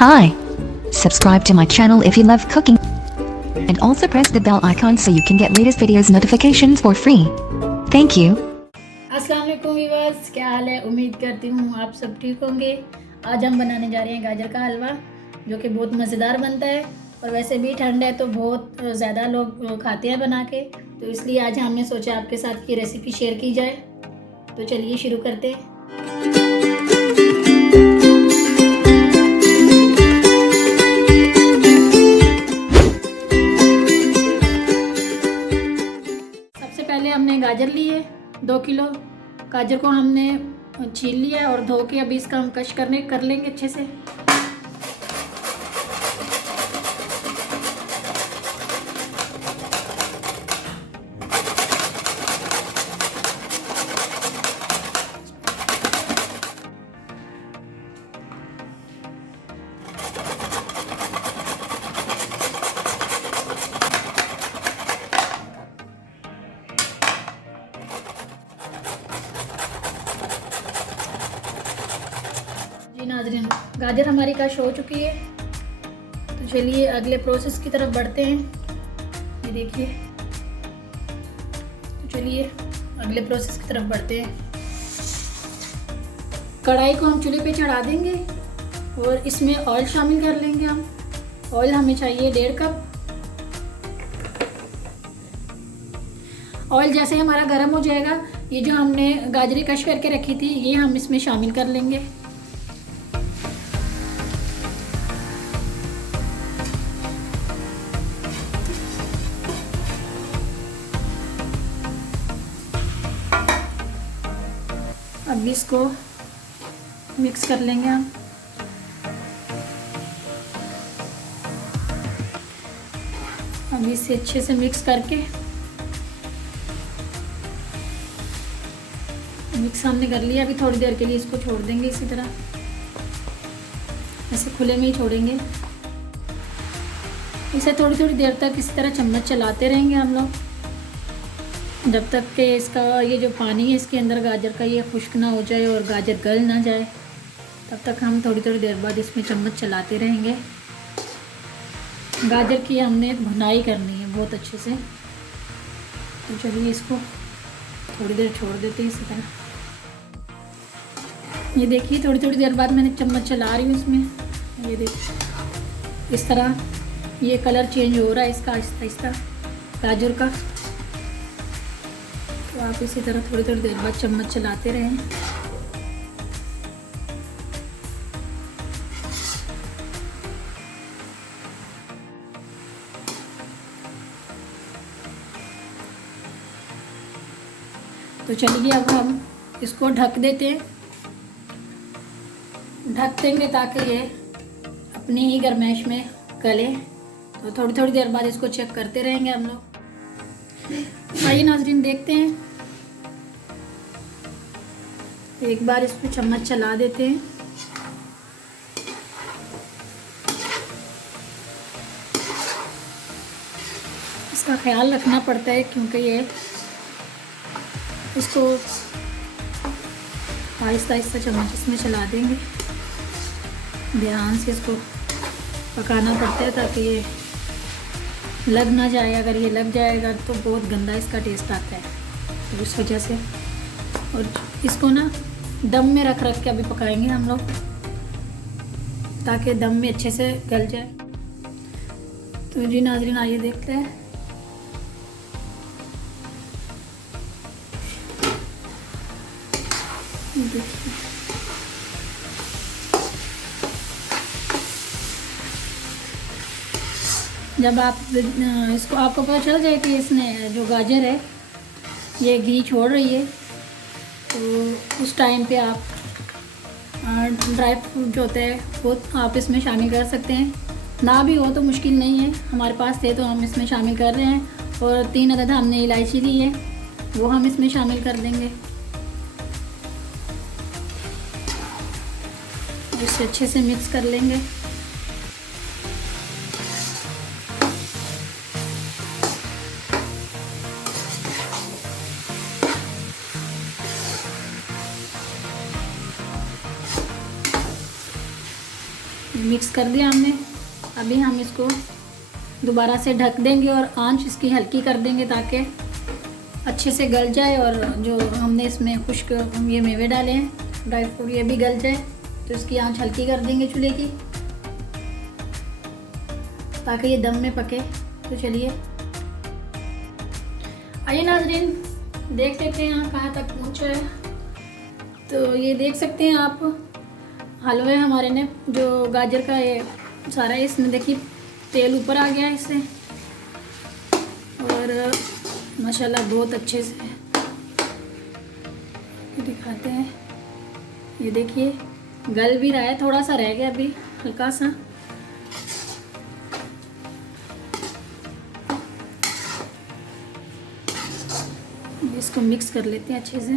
Hi. Subscribe to my channel if you love cooking. And also press the bell icon so you can get latest videos notifications for free. Thank you. अस्सलाम वालेकुम viewers, क्या हाल है। उम्मीद करती हूँ आप सब ठीक होंगे। आज हम बनाने जा रहे हैं गाजर का हलवा, जो कि बहुत मज़ेदार बनता है और वैसे भी ठंड है तो बहुत ज़्यादा लोग खाते हैं बना के, तो इसलिए आज हमने सोचा आपके साथ ये रेसिपी शेयर की जाए। तो चलिए शुरू करते हैं। सबसे पहले हमने गाजर लिए 2 किलो। गाजर को हमने छील लिया और धो के अभी इसका हम कश कर लेंगे अच्छे से। जी नाज़रीन, गाजर हमारी कश हो चुकी है, तो चलिए अगले प्रोसेस की तरफ बढ़ते हैं। ये देखिए, तो चलिए अगले प्रोसेस की तरफ बढ़ते हैं। कढ़ाई को हम चूल्हे पे चढ़ा देंगे और इसमें ऑयल शामिल कर लेंगे हम। ऑयल हमें चाहिए 1.5 कप। ऑयल जैसे हमारा गर्म हो जाएगा, ये जो हमने गाजरें कश करके रखी थी ये हम इसमें शामिल कर लेंगे। अब इसको मिक्स कर लेंगे हम। अब इसे अच्छे से मिक्स करके मिक्स हमने कर लिया। अभी थोड़ी देर के लिए इसको छोड़ देंगे इसी तरह, ऐसे खुले में ही छोड़ेंगे। इसे थोड़ी थोड़ी देर तक इसी तरह चम्मच चलाते रहेंगे हम लोग, जब तक कि इसका ये जो पानी है इसके अंदर गाजर का ये खुश्क ना हो जाए और गाजर गल ना जाए। तब तक हम थोड़ी थोड़ी देर बाद इसमें चम्मच चलाते रहेंगे। गाजर की हमने भुनाई करनी है बहुत अच्छे से, तो चलिए इसको थोड़ी देर छोड़ देते हैं इसी तरह। ये देखिए, थोड़ी थोड़ी देर बाद मैंने चम्मच चला रही हूँ इसमें। ये देखिए इस तरह ये कलर चेंज हो रहा है इसका आहिस्ता आहिस्ता गाजर का। तो आप इसी तरह थोड़ी थोड़ी देर बाद चम्मच चलाते रहें। तो चलिए अब हम इसको ढक देते हैं। ढक देंगे ताकि ये अपनी ही गर्माइश में गले। तो थोड़ी थोड़ी देर बाद इसको चेक करते रहेंगे हम लोग। आइए नाज़रीन, देखते हैं। एक बार इस पर चम्मच चला देते हैं। इसका ख्याल रखना पड़ता है क्योंकि ये इसको आहिस्ता आहिस्ता चम्मच इसमें चला देंगे। ध्यान से इसको पकाना पड़ता है ताकि ये लग ना जाए। अगर ये लग जाएगा तो बहुत गंदा इसका टेस्ट आता है, तो इस वजह से। और इसको ना दम में रख रख के अभी पकाएंगे हम लोग, ताकि दम में अच्छे से गल जाए। तो जी नाज़रीन, आइए देखते हैं। जब आप इसको आपको पता चल जाए कि इसने जो गाजर है ये घी छोड़ रही है, तो उस टाइम पे आप ड्राई फ्रूट जो होते हैं वो आप इसमें शामिल कर सकते हैं। ना भी हो तो मुश्किल नहीं है, हमारे पास थे तो हम इसमें शामिल कर रहे हैं। और 3 अदद हमने इलायची ली है, वो हम इसमें शामिल कर देंगे। इसे अच्छे से मिक्स कर लेंगे। मिक्स कर दिया हमने। अभी हम इसको दोबारा से ढक देंगे और आंच इसकी हल्की कर देंगे ताकि अच्छे से गल जाए और जो हमने इसमें खुश्क ये मेवे डाले हैं ड्राई फ्रूट ये भी गल जाए। तो इसकी आंच हल्की कर देंगे चूल्हे की ताकि ये दम में पके। तो चलिए आइए नाज़रीन देख लेते हैं यहाँ कहाँ तक पहुँचा है। तो ये देख सकते हैं आप हलवे हमारे ने जो गाजर का ये सारा है इसमें देखिए तेल ऊपर आ गया है इससे और माशाल्लाह बहुत अच्छे से दिखाते हैं। ये देखिए गल भी रहा है, थोड़ा सा रह गया अभी हल्का सा। इसको मिक्स कर लेते हैं अच्छे से।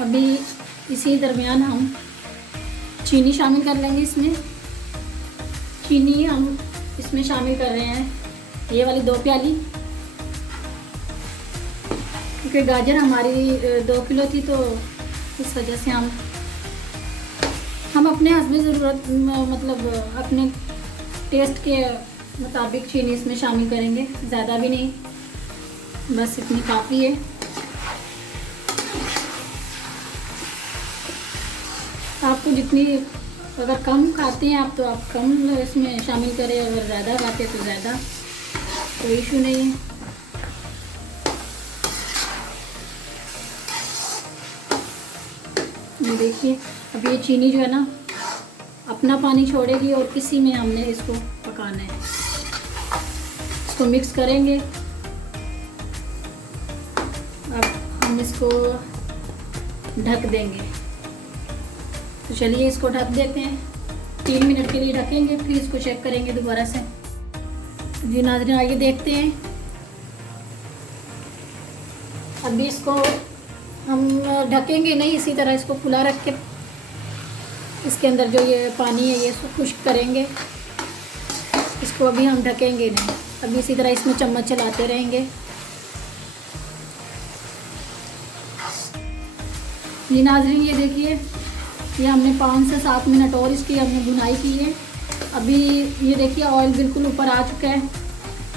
अभी इसी दरमियान हम चीनी शामिल कर लेंगे इसमें। चीनी हम इसमें शामिल कर रहे हैं ये वाली 2 प्याली, क्योंकि गाजर हमारी 2 किलो थी तो इस वजह से हम अपने हस्ब ज़रूरत मतलब अपने टेस्ट के मुताबिक चीनी इसमें शामिल करेंगे, ज़्यादा भी नहीं, बस इतनी काफ़ी है। आपको जितनी अगर कम खाते हैं आप तो आप कम इसमें शामिल करें, अगर ज़्यादा खाते हैं तो ज़्यादा, कोई इशू नहीं है। ये देखिए अब ये चीनी जो है ना अपना पानी छोड़ेगी और इसी में हमने इसको पकाना है। इसको मिक्स करेंगे। अब हम इसको ढक देंगे। तो चलिए इसको ढक देते हैं, 3 मिनट के लिए ढकेंगे, फिर इसको चेक करेंगे दोबारा से। जी नाज़रीन आइए देखते हैं। अभी इसको हम ढकेंगे नहीं, इसी तरह इसको खुला रख के इसके अंदर जो ये पानी है ये इसको खुश्क करेंगे। इसको अभी हम ढकेंगे नहीं, अभी इसी तरह इसमें चम्मच चलाते रहेंगे। जी नाज़रीन ये देखिए ये हमने 5 से 7 मिनट और इसकी हमने भुनाई की है। अभी ये देखिए ऑयल बिल्कुल ऊपर आ चुका है,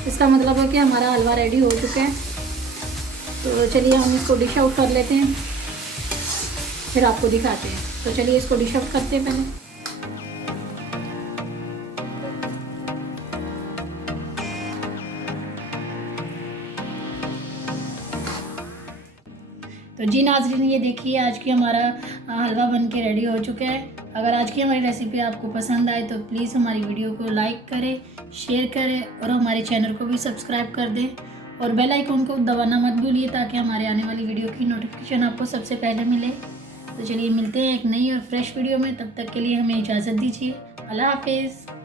इसका मतलब है कि हमारा हलवा रेडी हो चुका है। तो चलिए हम इसको डिश आउट कर लेते हैं, फिर आपको दिखाते हैं। तो चलिए इसको डिश आउट करते हैं पहले। तो जी नाज़रीन ये देखिए आज की हमारा हलवा बन के रेडी हो चुका है। अगर आज की हमारी रेसिपी आपको पसंद आए तो प्लीज़ हमारी वीडियो को लाइक करें, शेयर करें और हमारे चैनल को भी सब्सक्राइब कर दें और बेल आइकन को दबाना मत भूलिए ताकि हमारे आने वाली वीडियो की नोटिफिकेशन आपको सबसे पहले मिले। तो चलिए मिलते हैं एक नई और फ्रेश वीडियो में, तब तक के लिए हमें इजाज़त दीजिए। अल्लाह हाफिज़।